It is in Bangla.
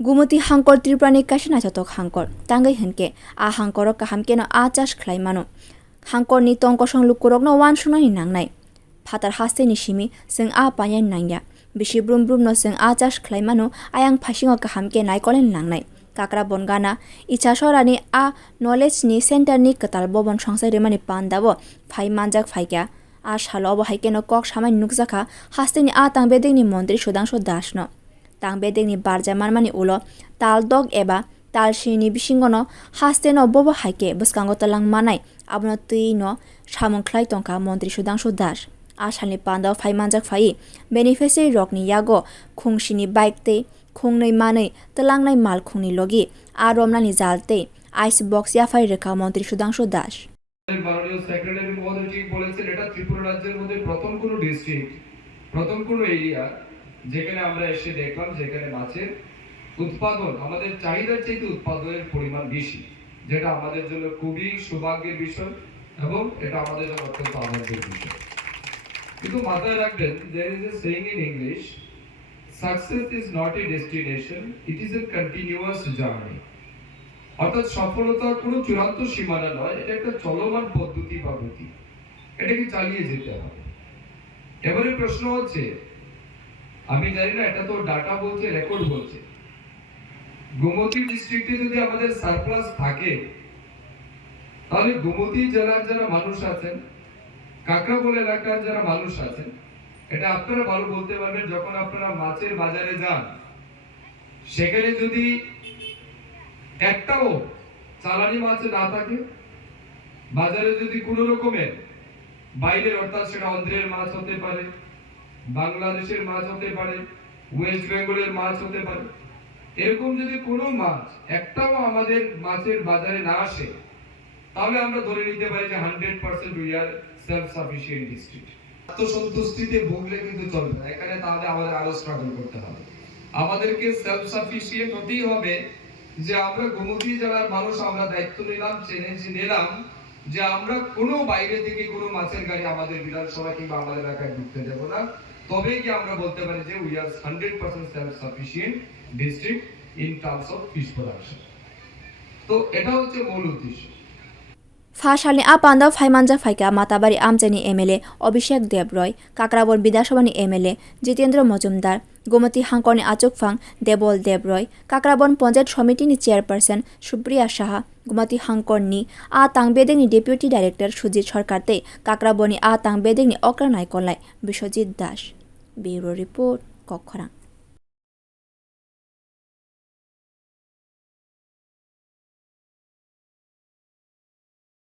गुमति हांकर त्रिपुरानि काशी नाचतक हांकर तांगै हनके आ हांकर काहामकेनो आ चाष खालायमानो हांकरनि टंकसं लुकुरकनो वान सुनानि नांनाय फातार हास्तेनि सिमि जों आ पायान नांया बिसि ब्रुम ब्रुमनो जों आ चाष खालायमानो आयां फासिङो काहामके नायकलेन नांनाय काक्राबन गाना इचachorani आ नलेजनि सेन्टारनि kwtalbhavan songsai remani पान्दाबो phi मानजाक फाइक्या uh salo bo haikeno kok samai nukjaka hasteni a tang bedekni montri Sudhangshu dasno tang bedekni barja manmani ulo tal dog eba tal shini bisingono hasteno bobo haike bwskango talang manai abono tüino samung khlai tongka montri Sudhangshu das asalni panda fai manjak fai beneficiary rokni yago khungsini bike te khungnei manei talangnai mal khungni logi aromnani jalte ice box ya fai rekha montri Sudhangshu das মাননীয় সেক্রেটারি মহোদয় বলেছেন এটা ত্রিপুরা রাজ্যের মধ্যে প্রথম কোন ডিস্ট্রিক্ট প্রথম কোন এরিয়া যেখানে আমরা এসে দেখলাম যেখানে মাছের উৎপাদন আমাদের চাহিদার চেয়ে উৎপাদনের পরিমাণ বেশি যেটা আমাদের জন্য খুবই সৌভাগ্যের বিষয় এবং এটা আমাদের জন্য অত্যন্ত আনন্দের বিষয় কিন্তু মাথায় রাখবেন there is a saying in English success is not a destination it is a continuous journey অর্থাৎ সফলতার কোনো চূড়ান্ত সীমানা নয় এটা একটা চলমান পদ্ধতি বা গতি এটাকে চালিয়ে যেতে হবে এবারে প্রশ্ন হচ্ছে আমি জানি না এটা তো ডাটা বলছে রেকর্ড বলছে গোমতী ডিস্ট্রিক্টে যদি আমাদের সারপ্লাস থাকে তাহলে গোমতী জেলার যারা মানুষ আছেন কাকরাবন এলাকার যারা মানুষ আছেন এটা আপনারা ভালো বলতে পারবেন যখন আপনারা মাছের বাজারে যান সেখানে যদি একটাও চালানি মাছ না থাকে বাজারে যদি কোনো রকমের বাইরের অর্থাৎ সেটা অন্ধ্রের মাছ হতে পারে বাংলাদেশের মাছ হতে পারে ওয়েস্ট বেঙ্গলের মাছ হতে পারে এরকম যদি কোনো মাছ একটাও আমাদের মাছের বাজারে না আসে তাহলে আমরা ধরে নিতে পারি যে 100% we are self sufficient district আত্মসন্তুষ্টিতে ভুগলে কিন্তু চলবে না এখানে তাহলে আমাদের আরো স্ট্রাগল করতে হবে আমাদেরকে সেলফ সাফিশিয়েন্ট হতেই হবে যে আমরা গোমতী জেলার মানুষ আমরা দায়িত্ব নিলাম চ্যালেঞ্জ নিলাম যে আমরা কোনো বাইরে থেকে কোনো মাছের গাড়ি আমাদের বিধানসভা কিংবা আমাদের এলাকায় ঢুকতে দেব না তবে কি আমরা বলতে পারি যে we are 100% self sufficient district in terms of fish production তো এটা হচ্ছে মূল উদ্দেশ্য फाशालनि आ पान्दा फाइमानजा फाइका माताबारी आमचेनी एमएलए अभिषेक देबरॉय काक्राबन विधानसभानि एमएलए जितेन्द्र मजुमदार गोमती हांकरनि आचुकफां देबल देबरॉय काक्राबन पंचायत समितिनि चेयरपारसन सुप्रिया साहा गोमती हांकरनि आ तांग बेदेकनि डेपुटी डाइरेक्टर सुजित सरकारते काक्राबननि आ तांग बेदेकनि अक्रा नायकलाय बिश्वजित दास ब्यूरो रिपोर्ट कक्राबान।